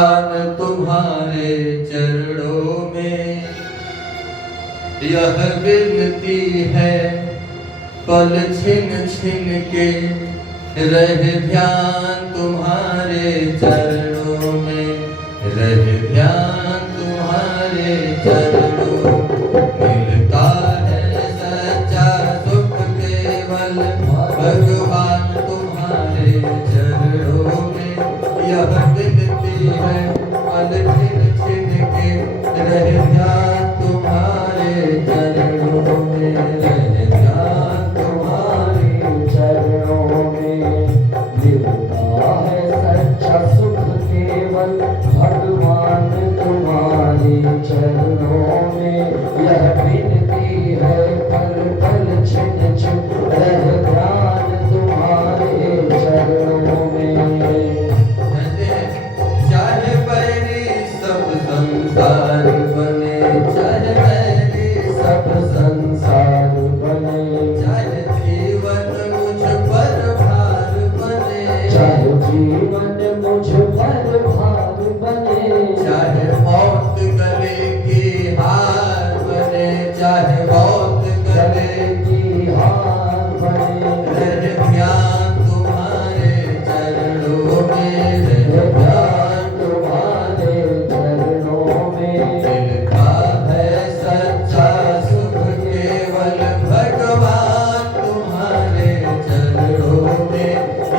तुम्हारे चरणों में यह विनती है, पल छिन छिन के रह ध्यान तुम्हारे चरणों में, रह ध्यान तुम्हारे चरणों। मिलता है सच्चा सुख केवल भगवान तुम्हारे चरणों में, यह विनती है, पल छिन छिन के रह ध्यान तुम्हारे चरणों में, रह ध्यान तुम्हारे चरणों में। मिलता है सच्चा सुख केवल भगवान तुम्हारे चरणों में, यह विनती है, पल पल छिन छिन रह ध्यान तुम्हारे चरणों में। चाहे बैरी सब संसार बने, चाहे बैरी सब संसार बने, चाहे जीवन मुझ पर भार बने, चाहे जीवन मुझ पर भार बने, चाहे मौत गले की हार बने, चाहे मौत गले की हार बने, रह ध्यान तुम्हारे चरणों में, रह ध्यान तुम्हारे चरणों में। मिलता है सच्चा सुख केवल भगवान तुम्हारे चरणों में,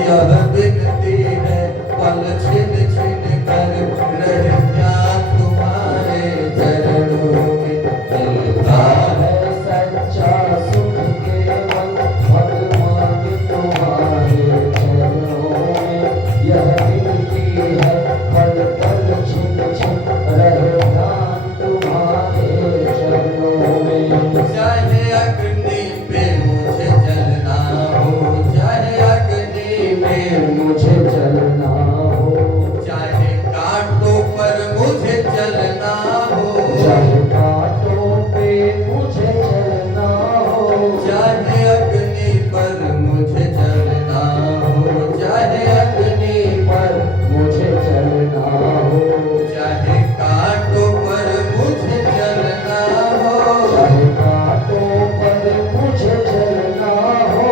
यह विनती है, पल छिन छिन कर रह ध्यान तुम्हारे चरणों में। मिलता है सच्चा सुख केवल भगवान तुम्हारे चरणों में, यह विनती है, पल पल छिन छिन रह ध्यान तुम्हारे चरणों में। चाहे अग्नि पे मुझे जलना हो, चाहे अग्नि पे मुझे जलना हो, चाहे कांटों पर मुझे जलना हो, चाहे कांटों पे मुझे जलना हो, चाहे अग्नि पर मुझे जलना हो, चाहे अग्नि पर मुझे जलना हो, चाहे कांटों पर मुझे जलना हो, चाहे कांटों पर मुझे जलना हो,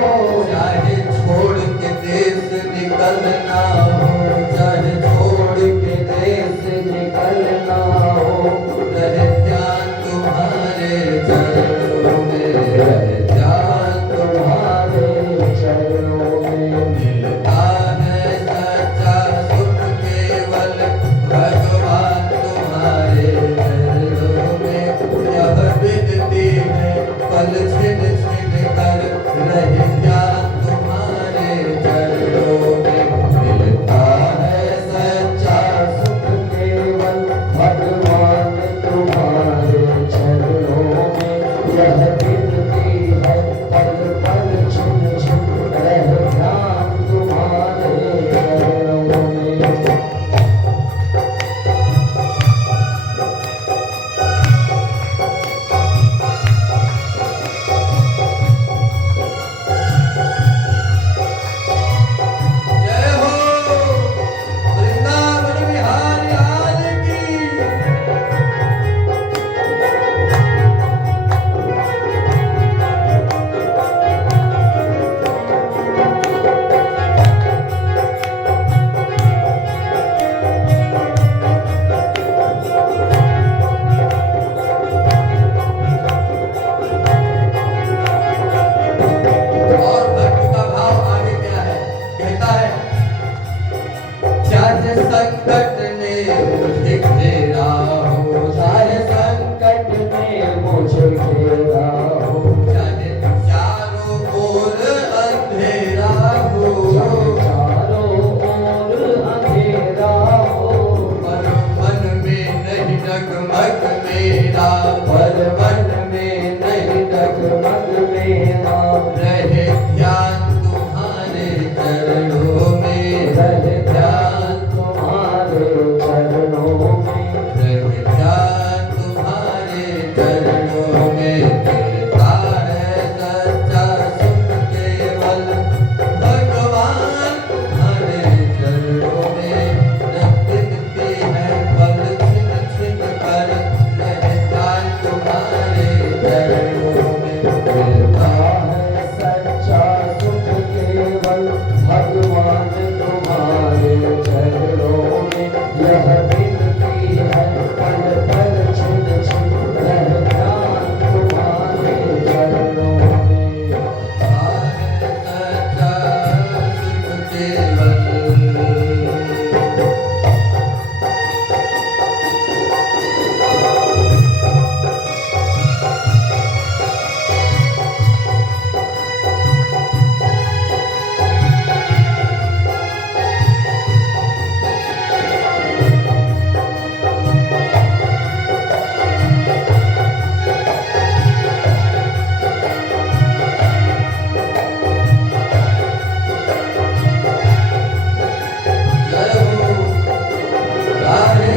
चाहे छोड़ के देश निकलना हो, चाहे छोड़ के देश निकलना हो, रह ध्यान तुम्हारे चरणों में, रह ध्यान तुम्हारे चरणों में। मिलता है सच्चा सुख केवल भगवान तुम्हारे चरणों में, यह विनती है, पल छिन छिन कर रह ध्यान तुम्हारे चरणों में। मिलता है सच्चा सुख केवल भगवान तुम्हारे चरणों में, यह विनती है, पल पल छिन छिन रह ध्यान तुम्हारे चरणों में। जय हो वृंदावन बिहारी लाल की। और भक्ति का भाव आगे क्या है, कहता है, चाहे संकट ने मुझे घेरा हो, चाहे संकट ने मुझे घेरा हो, चाहे चारों ओर अंधेरा हो, चारों ओर अंधेरा हो, पर मन में नहीं डगमग मेरा, पर मन में नहीं डगमग मेरा, रहे ध्यान तुम्हारे चरणों में, रह ध्यान तुम्हारे चरणों यह विनती है पल पल छिन छिन रह ध्यान तुम्हारे चरणों में। सच्चा सुख केवल जय हो राधे।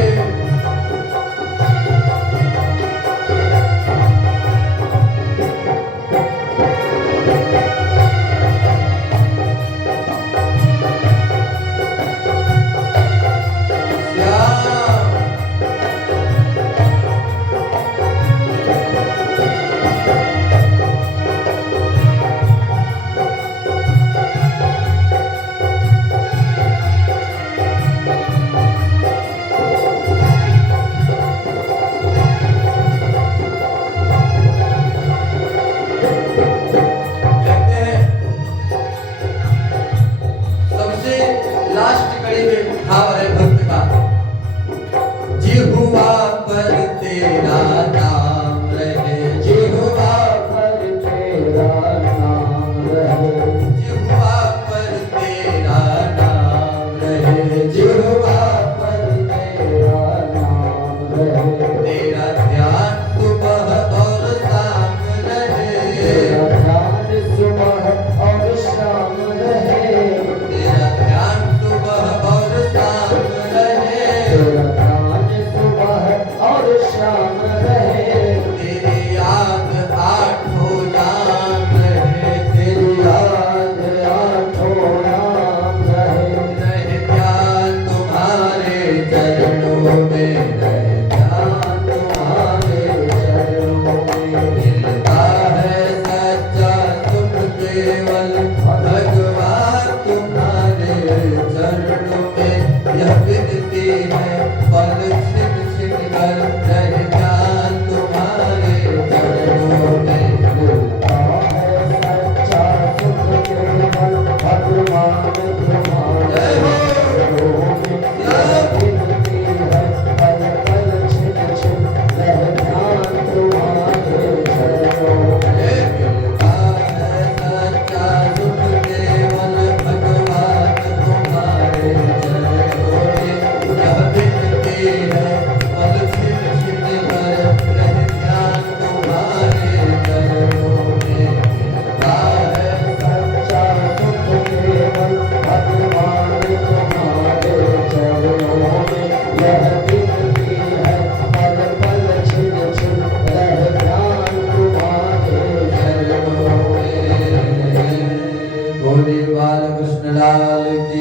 श्याम कहते हैं सबसे लास्ट कड़ी में भाव है भक्त का, जिह्वा पर तेरा नाम रहे, जिह्वा पर तेरा नाम रहे, जिह्वा पर तेरा नाम रहे, जिह्वा पर तेरा नाम रहे, तेरा ध्यान सुबह और शाम रहे, तेरा ध्यान सुबह और शाम रहे, तेरा ध्यान सुबह और शाम रहे, तेरा ध्यान सुबह और शाम रहे, तेरी याद आठों नाम रहे, तेरी याद आठों नाम रहे, रहे ध्यान तुम्हारे चरण